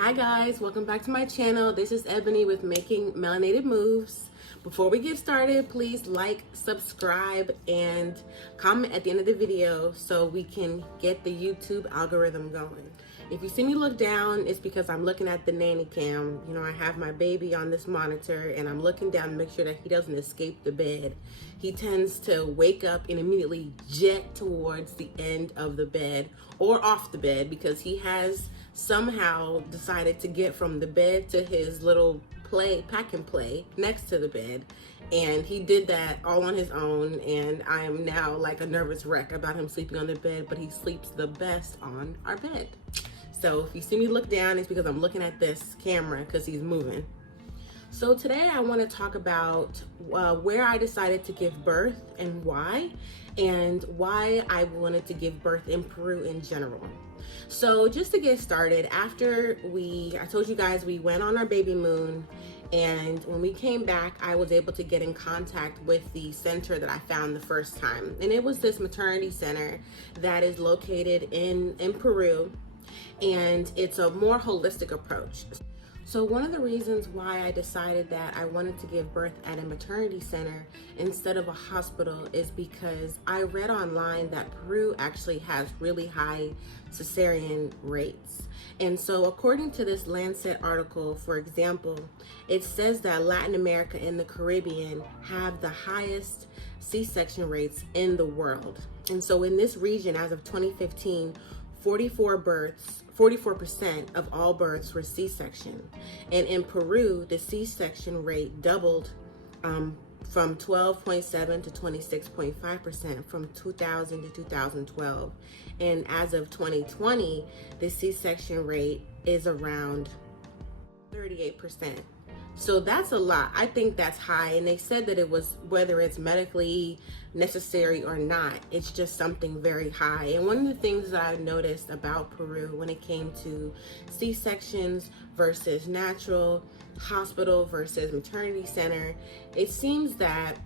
Hi guys, welcome back to my channel. This is Ebony with Making Melanated Moves. Before we get started, please like, subscribe, and comment at the end of the video so we can get the YouTube algorithm going. If you see me look down, it's because I'm looking at the nanny cam. You know, I have my baby on this monitor and I'm looking down to make sure that he doesn't escape the bed. He tends to wake up and immediately jet towards the end of the bed or off the bed because he has somehow decided to get from the bed to his little pack and play next to the bed, and he did that all on his own, and I am now like a nervous wreck about him sleeping on the bed, but he sleeps the best on our bed. So if you see me look down, it's because I'm looking at this camera because he's moving. So today I want to talk about where I decided to give birth and why I wanted to give birth in Peru in general. So just to get started, after I told you guys we went on our baby moon, and when we came back, I was able to get in contact with the center that I found the first time. And it was this maternity center that is located in Peru, and it's a more holistic approach. So one of the reasons why I decided that I wanted to give birth at a maternity center instead of a hospital is because I read online that Peru actually has really high cesarean rates. And so according to this Lancet article, for example, it says that Latin America and the Caribbean have the highest C-section rates in the world. And so in this region, as of 2015, 44% of all births were C-section. And in Peru, the C-section rate doubled from 12.7 to 26.5% from 2000 to 2012. And as of 2020, the C-section rate is around 38%. So that's a lot. I think that's high. And they said that it was, whether it's medically necessary or not, it's just something very high. And one of the things that I noticed about Peru when it came to C-sections versus natural, hospital versus maternity center, it seems that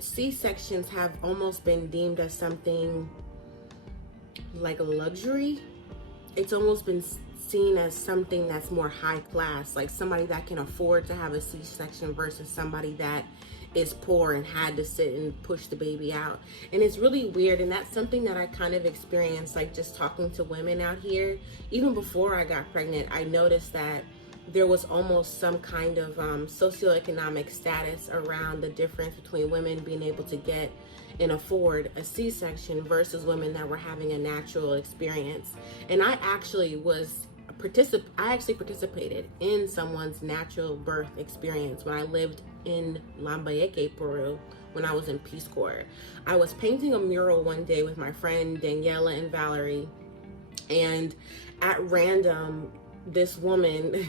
C-sections have almost been deemed as something like a luxury. It's almost been seen as something that's more high class, like somebody that can afford to have a C-section versus somebody that is poor and had to sit and push the baby out. And it's really weird, and that's something that I kind of experienced, like just talking to women out here. Even before I got pregnant, I noticed that there was almost some kind of socioeconomic status around the difference between women being able to get and afford a C-section versus women that were having a natural experience. And I actually participated in someone's natural birth experience when I lived in Lambayeque, Peru, when I was in Peace Corps. I was painting a mural one day with my friend Daniela and Valerie, and at random, this woman,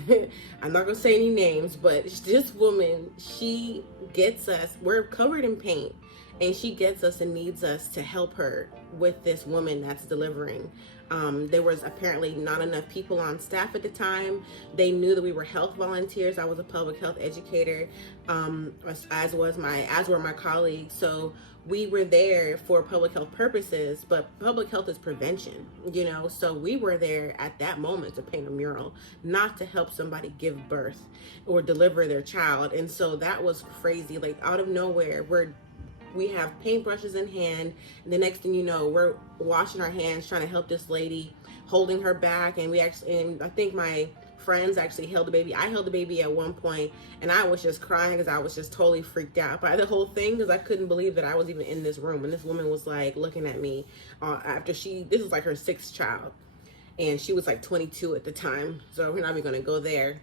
I'm not gonna say any names, but this woman, she gets us, we're covered in paint, and she gets us and needs us to help her with this woman that's delivering. There was apparently not enough people on staff at the time. They knew that we were health volunteers. I was a public health educator, as were my colleagues. So we were there for public health purposes, but public health is prevention, you know? So we were there at that moment to paint a mural, not to help somebody give birth or deliver their child. And so that was crazy. Like out of nowhere, we have paintbrushes in hand, and the next thing you know, we're washing our hands trying to help this lady, holding her back. And I think my friends actually held the baby. I held the baby at one point, and I was just crying because I was just totally freaked out by the whole thing, because I couldn't believe that I was even in this room. And this woman was like looking at me after this was like her 6th child, and she was like 22 at the time. So we're not even gonna go there.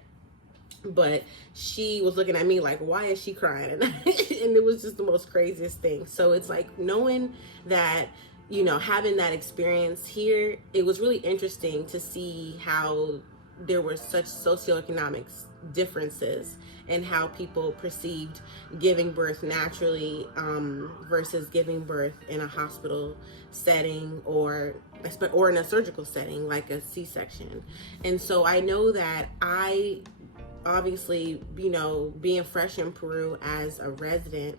But she was looking at me like, why is she crying? And it was just the most craziest thing. So it's like knowing that, you know, having that experience here, it was really interesting to see how there were such socioeconomic differences and how people perceived giving birth naturally versus giving birth in a hospital setting or in a surgical setting like a C-section. And so I know that obviously, you know, being fresh in Peru as a resident,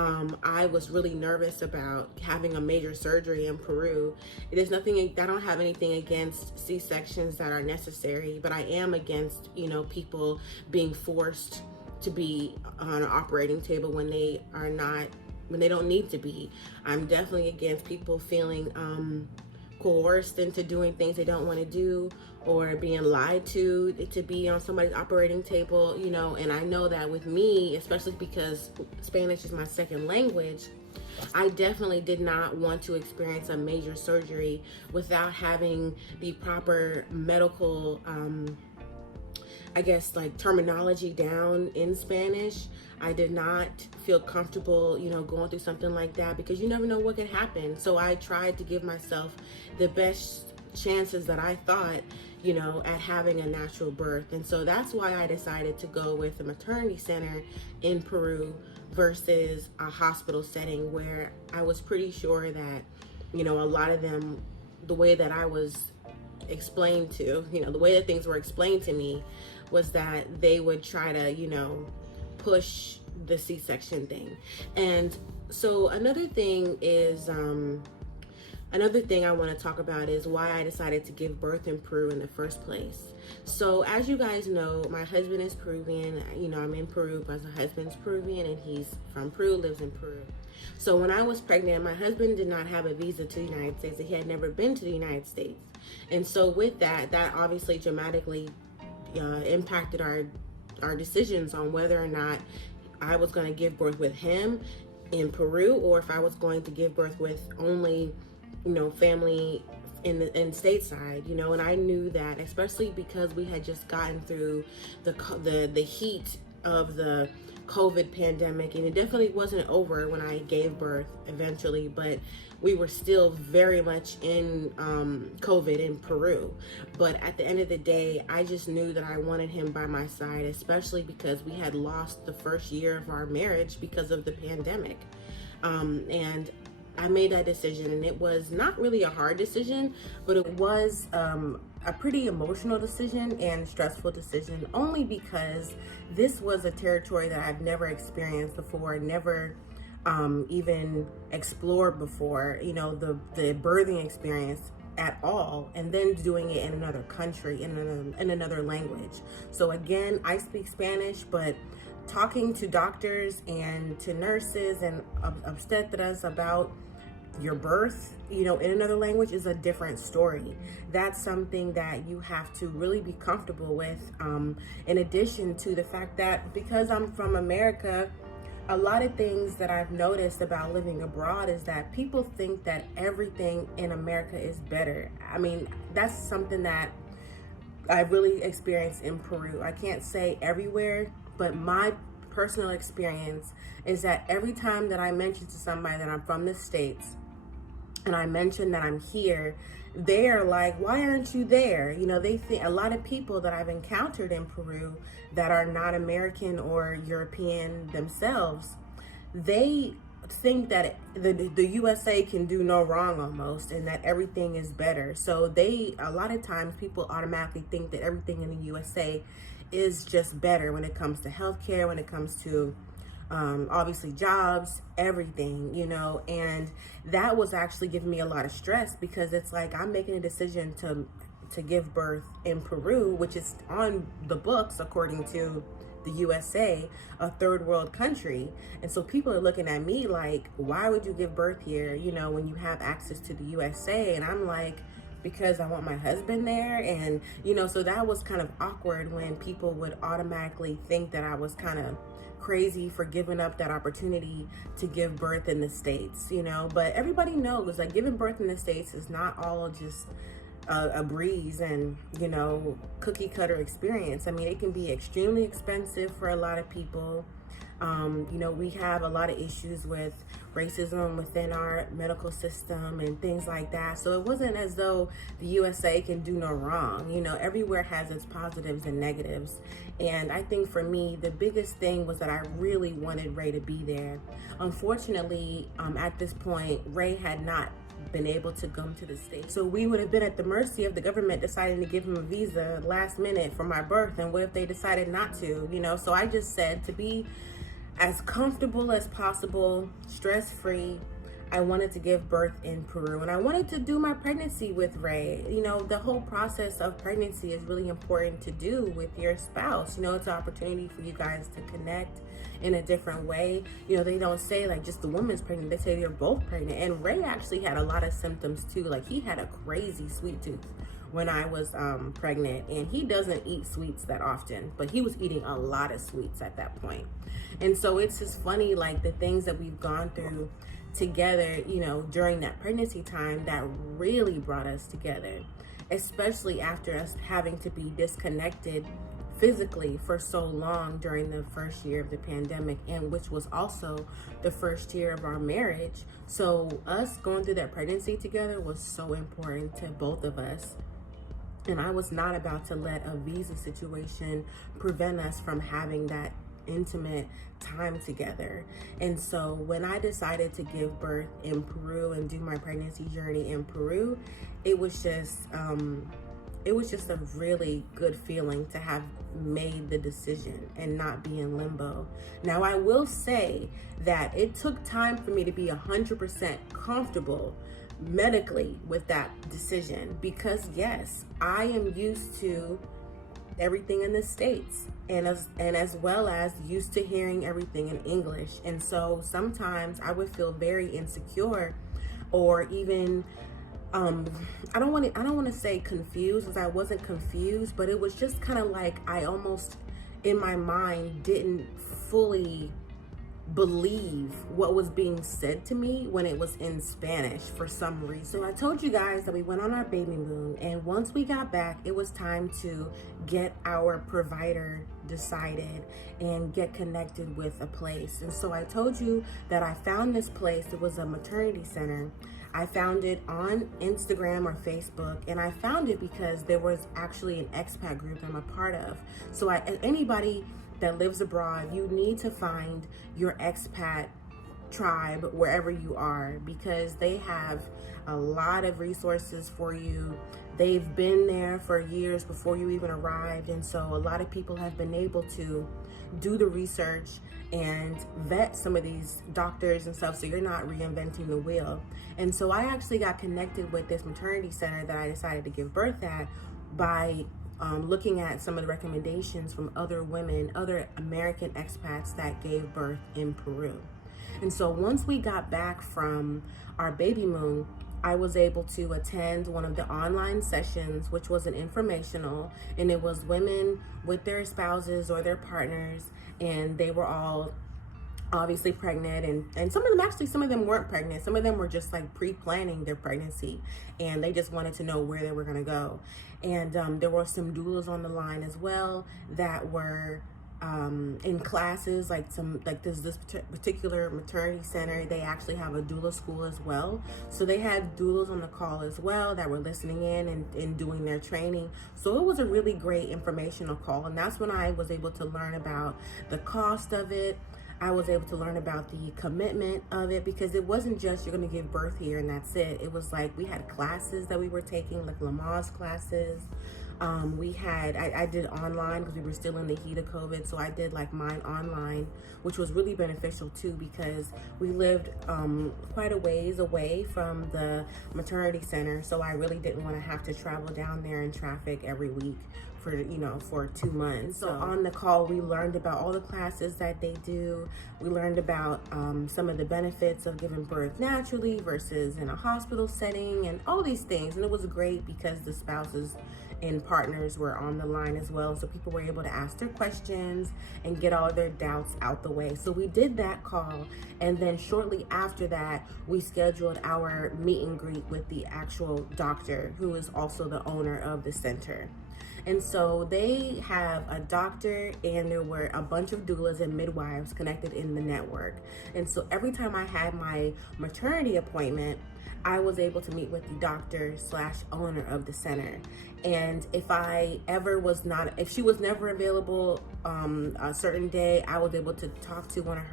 I was really nervous about having a major surgery in Peru. There's nothing, I don't have anything against C-sections that are necessary, but I am against, people being forced to be on an operating table when they are not, when they don't need to be. I'm definitely against people feeling coerced into doing things they don't want to do, or being lied to be on somebody's operating table, and I know that with me, especially because Spanish is my second language, I definitely did not want to experience a major surgery without having the proper medical, terminology down in Spanish. I did not feel comfortable, going through something like that, because you never know what could happen. So I tried to give myself the best chances that I thought, at having a natural birth. And so that's why I decided to go with a maternity center in Peru versus a hospital setting, where I was pretty sure that, a lot of them, the way that I was explained to, the way that things were explained to me was that they would try to, push the C-section thing. And so another thing I want to talk about is why I decided to give birth in Peru in the first place. So as you guys know, my husband is Peruvian. I'm in Peru, but my husband's Peruvian and he's from Peru, lives in Peru. So when I was pregnant, my husband did not have a visa to the United States. He had never been to the United States. And so with that obviously dramatically impacted our decisions on whether or not I was going to give birth with him in Peru, or if I was going to give birth with only, family in stateside, and I knew that, especially because we had just gotten through the heat of the COVID pandemic, and it definitely wasn't over when I gave birth eventually, but we were still very much in COVID in Peru. But at the end of the day, I just knew that I wanted him by my side, especially because we had lost the first year of our marriage because of the pandemic. And I made that decision, and it was not really a hard decision, but it was a pretty emotional decision and stressful decision, only because this was a territory that I've never experienced before, never even explored before, the birthing experience at all, and then doing it in another country, in another language. So again, I speak Spanish, but talking to doctors and to nurses and obstetras about your birth, in another language is a different story. That's something that you have to really be comfortable with. In addition to the fact that because I'm from America, a lot of things that I've noticed about living abroad is that people think that everything in America is better. I mean, that's something that I really experienced in Peru. I can't say everywhere, but my personal experience is that every time that I mention to somebody that I'm from the States and I mention that I'm here, they're like, why aren't you there? They think, a lot of people that I've encountered in Peru that are not American or European themselves, they think that the USA can do no wrong almost, and that everything is better. So a lot of times people automatically think that everything in the USA is just better when it comes to healthcare, when it comes to obviously jobs, everything, and that was actually giving me a lot of stress, because it's like I'm making a decision to give birth in Peru, which is on the books according to the USA, a third world country. And so people are looking at me like, why would you give birth here, when you have access to the USA? And I'm like, because I want my husband there. And so that was kind of awkward when people would automatically think that I was kind of crazy for giving up that opportunity to give birth in the States, but everybody knows like giving birth in the States is not all just a breeze and cookie cutter experience. I mean, it can be extremely expensive for a lot of people. We have a lot of issues with racism within our medical system and things like that. So it wasn't as though the USA can do no wrong. Everywhere has its positives and negatives. And I think for me, the biggest thing was that I really wanted Ray to be there. Unfortunately, at this point, Ray had not been able to come to the States. So we would have been at the mercy of the government deciding to give him a visa last minute for my birth. And what if they decided not to, So I just said, to be as comfortable as possible, stress-free. I wanted to give birth in Peru, and I wanted to do my pregnancy with Ray. You know, the whole process of pregnancy is really important to do with your spouse. You know, it's an opportunity for you guys to connect in a different way. You know, they don't say like just the woman's pregnant, they say they're both pregnant. And Ray actually had a lot of symptoms too. Like he had a crazy sweet tooth when I was pregnant, and he doesn't eat sweets that often, but he was eating a lot of sweets at that point. And so it's just funny, like the things that we've gone through together, you know, during that pregnancy time that really brought us together, especially after us having to be disconnected physically for so long during the first year of the pandemic, and which was also the first year of our marriage. So us going through that pregnancy together was so important to both of us. And I was not about to let a visa situation prevent us from having that intimate time together. And so when I decided to give birth in Peru and do my pregnancy journey in Peru, it was just a really good feeling to have made the decision and not be in limbo. Now, I will say that it took time for me to be 100% comfortable medically with that decision, because yes, I am used to everything in the States, and as well as used to hearing everything in English. And so sometimes I would feel very insecure, or even I don't want to say confused, because I wasn't confused, but it was just kind of like I almost in my mind didn't fully believe what was being said to me when it was in Spanish for some reason. So I told you guys that we went on our baby moon, and once we got back, it was time to get our provider decided and get connected with a place. And so I told you that I found this place. It was a maternity center. I found it on Instagram or Facebook, and I found it because there was actually an expat group I'm a part of. So anybody that lives abroad, you need to find your expat tribe wherever you are, because they have a lot of resources for you. They've been there for years before you even arrived, and so a lot of people have been able to do the research and vet some of these doctors and stuff, so you're not reinventing the wheel. And so I actually got connected with this maternity center that I decided to give birth at by looking at some of the recommendations from other women, other American expats that gave birth in Peru. And so once we got back from our baby moon, I was able to attend one of the online sessions, which was an informational, and it was women with their spouses or their partners, and they were all obviously pregnant, and some of them weren't pregnant. Some of them were just like pre-planning their pregnancy, and they just wanted to know where they were going to go. And there were some doulas on the line as well that were in classes, like this particular maternity center, they actually have a doula school as well. So they had doulas on the call as well that were listening in and doing their training. So it was a really great informational call, and that's when I was able to learn about the cost of it. I was able to learn about the commitment of it, because it wasn't just you're going to give birth here and that's it. It was like we had classes that we were taking, like Lamaze classes. I did online because we were still in the heat of COVID. So I did like mine online, which was really beneficial too, because we lived quite a ways away from the maternity center. So I really didn't want to have to travel down there in traffic every week for 2 months. So on the call, we learned about all the classes that they do. We learned about some of the benefits of giving birth naturally versus in a hospital setting, and all these things. And it was great because the spouses and partners were on the line as well, so people were able to ask their questions and get all their doubts out the way. So we did that call, and then shortly after that, we scheduled our meet and greet with the actual doctor, who is also the owner of the center. And so they have a doctor, and there were a bunch of doulas and midwives connected in the network. And so every time I had my maternity appointment, I was able to meet with the doctor / owner of the center. And if she was never available a certain day, I was able to talk to one of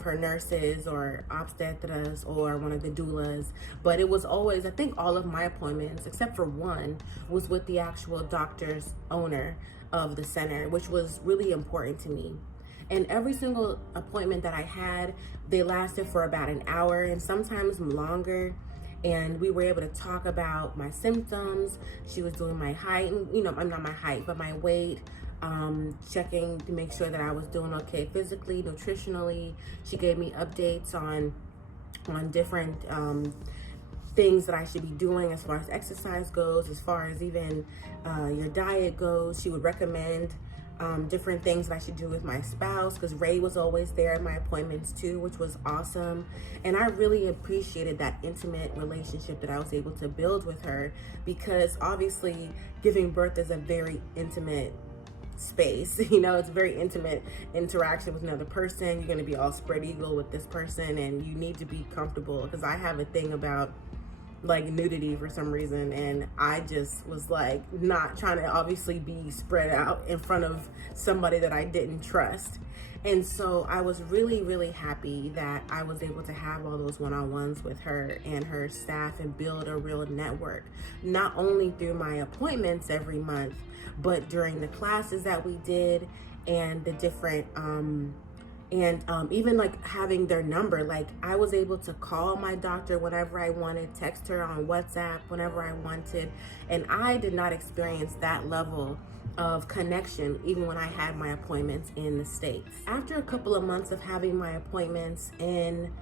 her nurses or obstetras or one of the doulas. But it was always, I think all of my appointments, except for one, was with the actual doctor's owner of the center, which was really important to me. And every single appointment that I had, they lasted for about an hour and sometimes longer. And we were able to talk about my symptoms. She was doing my height, and I'm not my height, but my weight, checking to make sure that I was doing okay physically, nutritionally. She gave me updates on different things that I should be doing as far as exercise goes, as far as even your diet goes. She would recommend different things that I should do with my spouse, because Ray was always there at my appointments too, which was awesome. And I really appreciated that intimate relationship that I was able to build with her, because obviously giving birth is a very intimate space. It's a very intimate interaction with another person. You're going to be all spread eagle with this person, and you need to be comfortable, because I have a thing about like nudity for some reason, and I just was like not trying to obviously be spread out in front of somebody that I didn't trust. And so I was really, really happy that I was able to have all those one-on-ones with her and her staff and build a real network, not only through my appointments every month, but during the classes that we did, and the different even like having their number. Like I was able to call my doctor whenever I wanted, text her on WhatsApp whenever I wanted, and I did not experience that level of connection even when I had my appointments in the States. After a couple of months of having my appointments in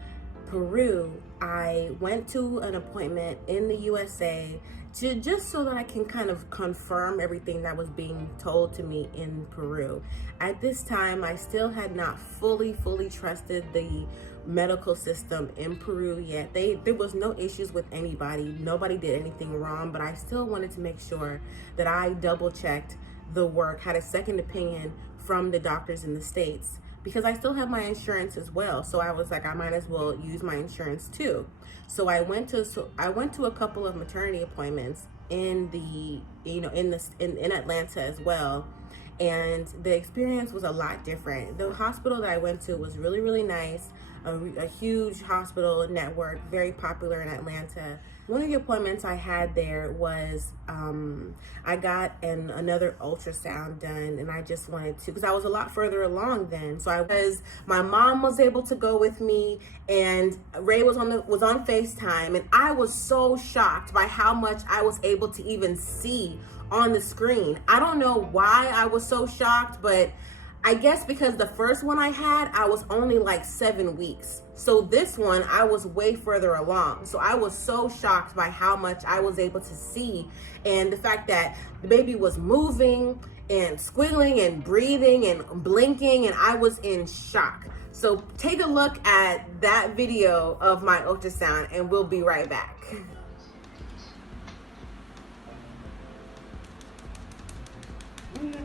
Peru, I went to an appointment in the USA just so that I can kind of confirm everything that was being told to me in Peru. At this time, I still had not fully trusted the medical system in Peru yet. There was no issues with anybody. Nobody did anything wrong, but I still wanted to make sure that I double checked the work, had a second opinion from the doctors in the States, because I still have my insurance as well. So I was like, I might as well use my insurance too. So I went to a couple of maternity appointments in Atlanta as well. And the experience was a lot different. The hospital that I went to was really, really nice, a huge hospital network, very popular in Atlanta. One of the appointments I had there was, I got another ultrasound done, and I just wanted to, because I was a lot further along then. So my mom was able to go with me, and Ray was on FaceTime, and I was so shocked by how much I was able to even see on the screen. I don't know why I was so shocked, but I guess because the first one I had, I was only like 7 weeks. So this one, I was way further along. So I was so shocked by how much I was able to see, and the fact that the baby was moving and squiggling and breathing and blinking, and I was in shock. So take a look at that video of my ultrasound, and we'll be right back.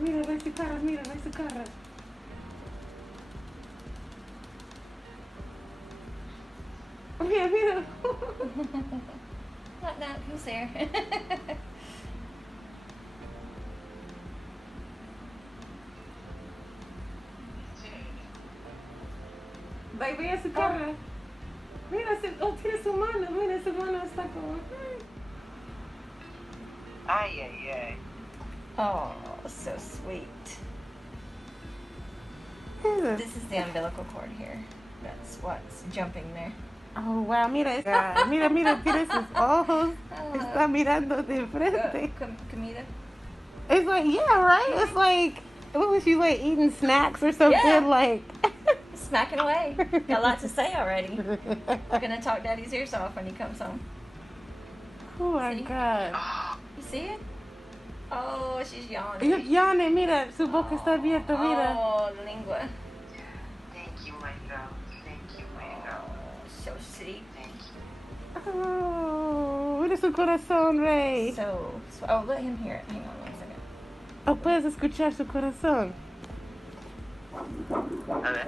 Mira, ve su cara, mira, ve su cara. Mira. Not that, who's there? Ve su cara. Mira, tiene su mano, mira, su mano está como... Ay. Oh, so sweet. This is the umbilical cord here. That's what's jumping there. Oh, wow, mira, tiene sus ojos. Está mirando de frente. Comida? It's like, yeah, right? It's like, what was she like, eating snacks or something? Yeah. Like... Smacking away. Got a lot to say already. We're going to talk Daddy's ears off when he comes home. Oh, my See? God. You see it? Oh, she's yawning. Yawning, mira, su boca está abierta, mira. Oh, lengua. Thank you, my girl. So sweet. Thank you. Oh, mira su corazón, Ray. So, oh, let him hear it. Hang on 1 second. Oh, puedes escuchar su corazón. A ver.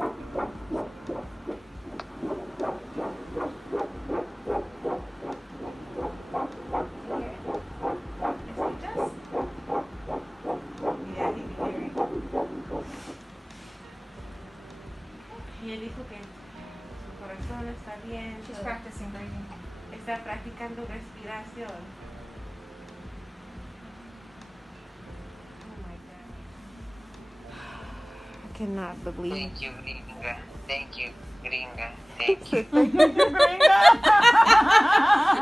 Está bien. She's practicing breathing. Está practicando respiración. Oh my God. cannot believe. Thank you, Gringa. Thank you, Gringa. Thank you.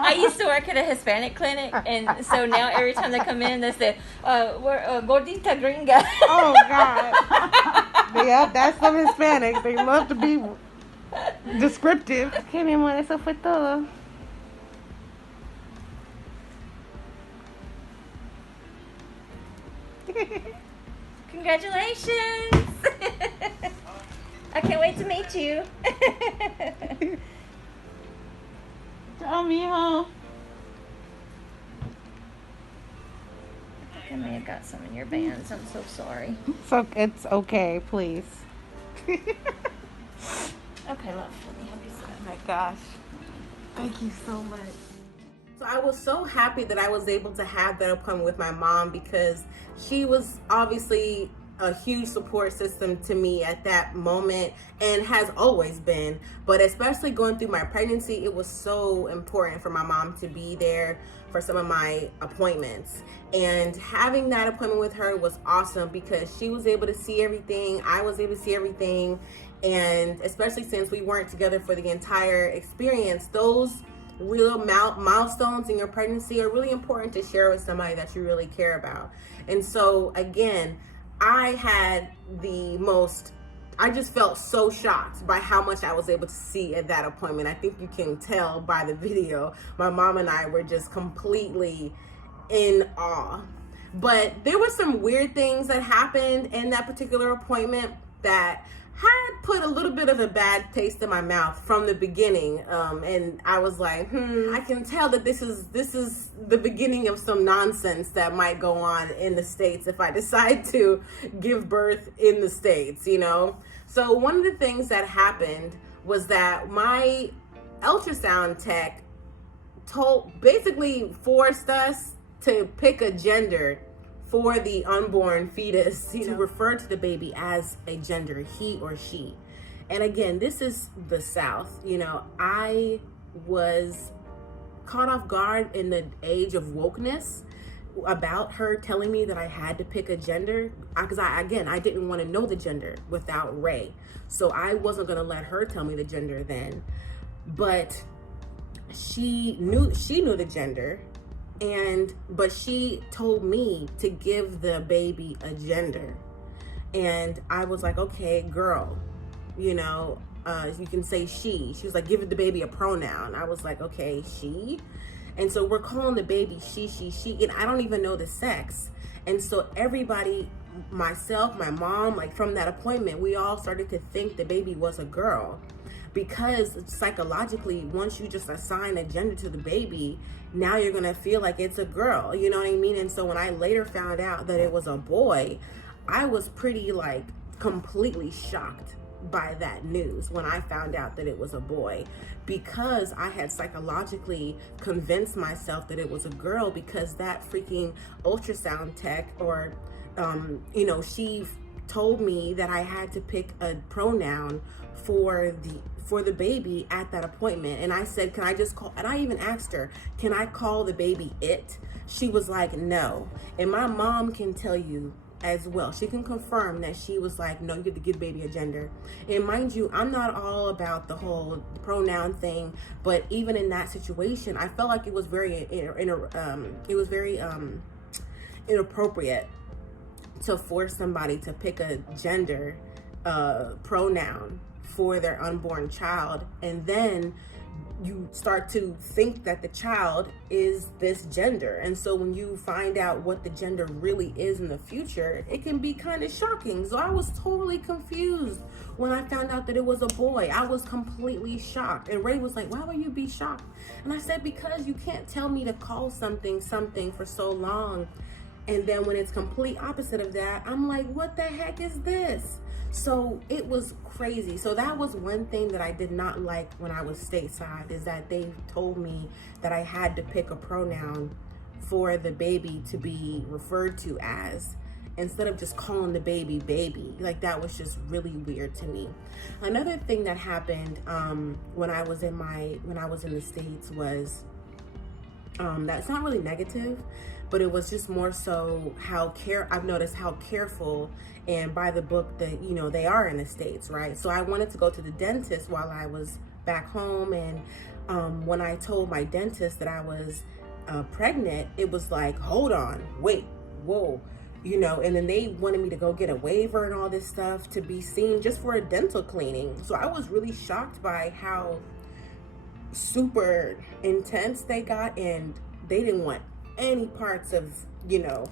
I used to work at a Hispanic clinic, and so now every time they come in, they say, "We're gordita gringa." Oh God. Yeah, that's some Hispanics. They love to be descriptive. Okay, mi amor, eso fue todo. Congratulations! I can't wait to meet you. Ciao, mijo. I may have got some in your bands. I'm so sorry. So it's okay, please. Okay, love. Let me help you sit. Oh my gosh. Thank you so much. So I was so happy that I was able to have that appointment with my mom, because she was obviously a huge support system to me at that moment and has always been. But especially going through my pregnancy, it was so important for my mom to be there for some of my appointments. And having that appointment with her was awesome, because she was able to see everything, I was able to see everything. And especially since we weren't together for the entire experience, those real milestones in your pregnancy are really important to share with somebody that you really care about. And so again, I just felt so shocked by how much I was able to see at that appointment. I think you can tell by the video. My mom and I were just completely in awe. But there were some weird things that happened in that particular appointment that had put a little bit of a bad taste in my mouth from the beginning. And I was like, I can tell that this is the beginning of some nonsense that might go on in the States if I decide to give birth in the States, you know? So one of the things that happened was that my ultrasound tech basically forced us to pick a gender for the unborn fetus, to refer to the baby as a gender, he or she. And again, this is the South. I was caught off guard in the age of wokeness about her telling me that I had to pick a gender, because I didn't want to know the gender without Ray. So I wasn't going to let her tell me the gender then. But she knew the gender. But she told me to give the baby a gender. And I was like, okay, girl, you can say she. She was like, give the baby a pronoun. I was like, okay, she. And so we're calling the baby she, and I don't even know the sex. And so everybody, myself, my mom, like from that appointment, we all started to think the baby was a girl. Because psychologically, once you just assign a gender to the baby, now you're going to feel like it's a girl. You know what I mean? And so when I later found out that it was a boy, I was pretty completely shocked by that news when I found out that it was a boy, because I had psychologically convinced myself that it was a girl, because that freaking ultrasound tech she told me that I had to pick a pronoun for the baby at that appointment. And I said, can I just call, and I even asked her, can I call the baby it? She was like, no. And my mom can tell you as well. She can confirm that she was like, no, you have to give the baby a gender. And mind you, I'm not all about the whole pronoun thing, but even in that situation, I felt like it was very inappropriate to force somebody to pick a gender pronoun for their unborn child, and then you start to think that the child is this gender. And so when you find out what the gender really is in the future, it can be kind of shocking. So I was totally confused when I found out that it was a boy. I was completely shocked. And Ray was like, why would you be shocked? And I said, because you can't tell me to call something for so long, and then when it's complete opposite of that, I'm like, what the heck is this? So it was crazy. So that was one thing that I did not like when I was stateside, is that they told me that I had to pick a pronoun for the baby to be referred to as, instead of just calling the baby baby. Like, that was just really weird to me. Another thing that happened when I was in the States was that's not really negative, but it was just more so I've noticed how careful and by the book that, you know, they are in the States, right? So I wanted to go to the dentist while I was back home, and when I told my dentist that I was pregnant, it was like, hold on, wait, whoa, you know, and then they wanted me to go get a waiver and all this stuff to be seen just for a dental cleaning. So I was really shocked by how super intense they got, and they didn't want any parts of, you know,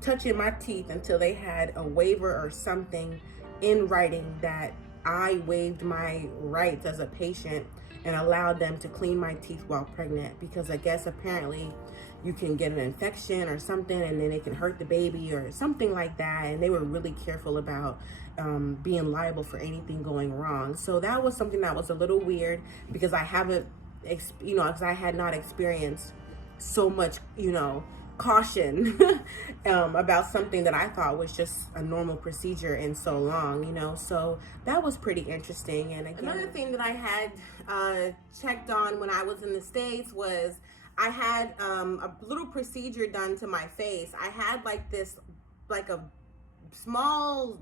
touching my teeth until they had a waiver or something in writing that I waived my rights as a patient and allowed them to clean my teeth while pregnant, because I guess apparently you can get an infection or something and then it can hurt the baby or something like that. And they were really careful about being liable for anything going wrong. So that was something that was a little weird, because I haven't, you know, because I had not experienced so much, you know, caution about something that I thought was just a normal procedure in so long, you know. So that was pretty interesting. And again, another thing that I had checked on when I was in the States was I had a little procedure done to my face. I had like this, like a small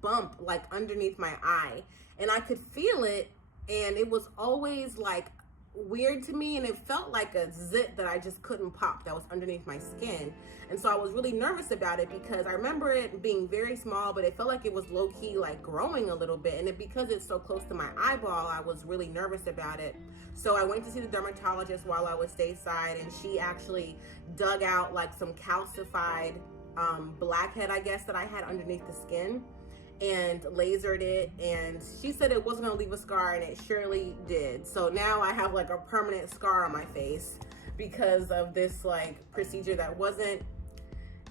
bump like underneath my eye, and I could feel it, and it was always like weird to me, and it felt like a zit that I just couldn't pop that was underneath my skin. And so I was really nervous about it, because I remember it being very small, but it felt like it was low-key like growing a little bit, and because it's so close to my eyeball, I was really nervous about it. So I went to see the dermatologist while I was stateside, and she actually dug out like some calcified blackhead, I guess, that I had underneath the skin, and lasered it, and she said it wasn't gonna leave a scar, and it surely did. So now I have like a permanent scar on my face because of this like procedure that wasn't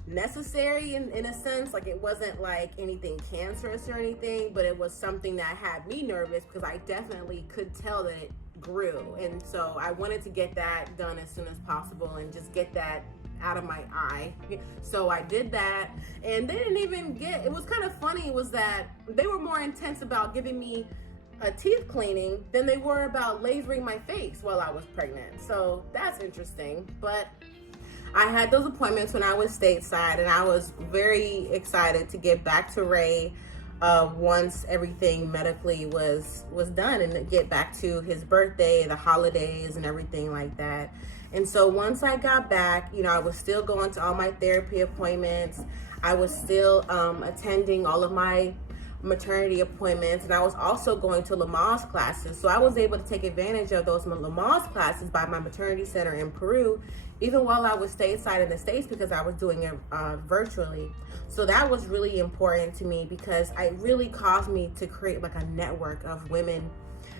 necessary in a sense. Like, it wasn't like anything cancerous or anything, but it was something that had me nervous because I definitely could tell that it grew. And so I wanted to get that done as soon as possible and just get that out of my eye. So I did that, and they didn't even get, it was kind of funny, was that they were more intense about giving me a teeth cleaning than they were about lasering my face while I was pregnant. So that's interesting. But I had those appointments when I was stateside, and I was very excited to get back to Ray once everything medically was done, and get back to his birthday, the holidays, and everything like that. And so once I got back, you know, I was still going to all my therapy appointments. I was still attending all of my maternity appointments, and I was also going to Lamaze classes. So I was able to take advantage of those Lamaze classes by my maternity center in Peru, even while I was stateside in the States, because I was doing it virtually. So that was really important to me, because it really caused me to create like a network of women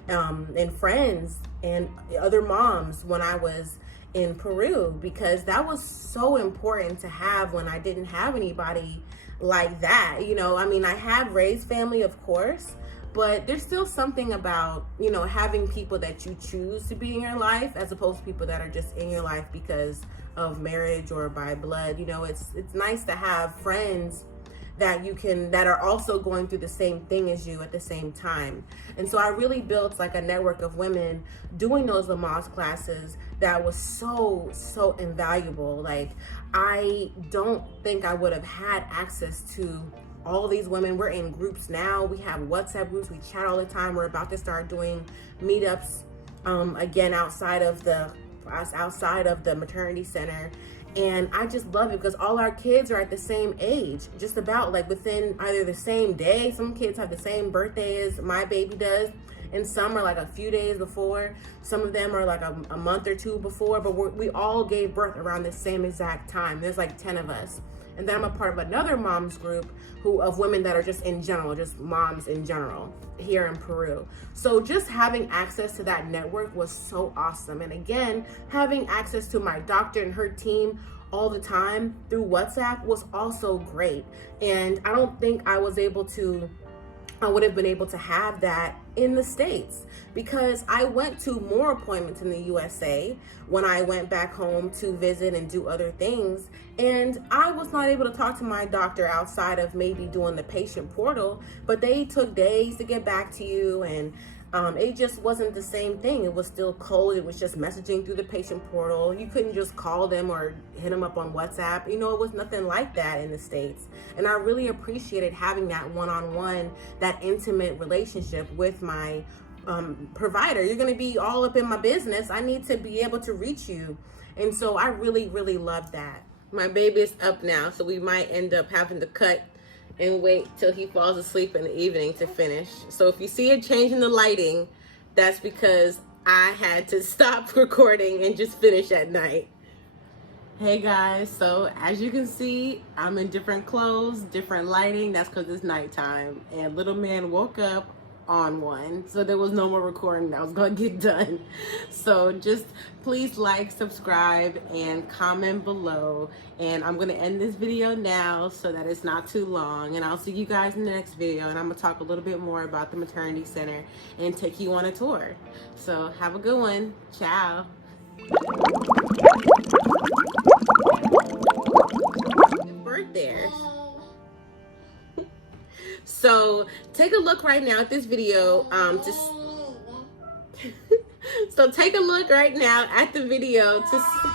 and friends and other moms when I was in Peru, because that was so important to have when I didn't have anybody like that. You know, I mean, I had Ray's family, of course, but there's still something about, you know, having people that you choose to be in your life as opposed to people that are just in your life because of marriage or by blood. You know, it's nice to have friends that you can, that are also going through the same thing as you at the same time. And so I really built like a network of women doing those Lamaze classes that was so invaluable. Like, I don't think I would have had access to all these women. We're in groups now. We have WhatsApp groups. We chat all the time. We're about to start doing meetups again outside of the maternity center. And I just love it because all our kids are at the same age, just about like within either the same day. Some kids have the same birthday as my baby does, and some are like a few days before. Some of them are like a month or two before, but we all gave birth around the same exact time. There's like 10 of us. And then I'm a part of another moms group of women that are just in general, just moms in general here in Peru. So just having access to that network was so awesome. And again, having access to my doctor and her team all the time through WhatsApp was also great. And I don't think I would have been able to have that in the States, because I went to more appointments in the USA when I went back home to visit and do other things. And I was not able to talk to my doctor outside of maybe doing the patient portal, but they took days to get back to you. And It just wasn't the same thing. It was still cold. It was just messaging through the patient portal. You couldn't just call them or hit them up on WhatsApp. You know, it was nothing like that in the States. And I really appreciated having that one-on-one, that intimate relationship with my provider. You're going to be all up in my business. I need to be able to reach you. And so I really, really love that. My baby is up now, so we might end up having to cut and wait till he falls asleep in the evening to finish. So if you see a change in the lighting, that's because I had to stop recording and just finish at night. Hey guys, so as you can see, I'm in different clothes, different lighting. That's because it's nighttime. And little man woke up on one, so there was no more recording that was gonna get done. So just please like, subscribe, and comment below. And I'm gonna end this video now so that it's not too long, and I'll see you guys in the next video, and I'm gonna talk a little bit more about the maternity center and take you on a tour. So have a good one. Ciao. Bird there. So take a look right now at this video. So take a look right now at the video to see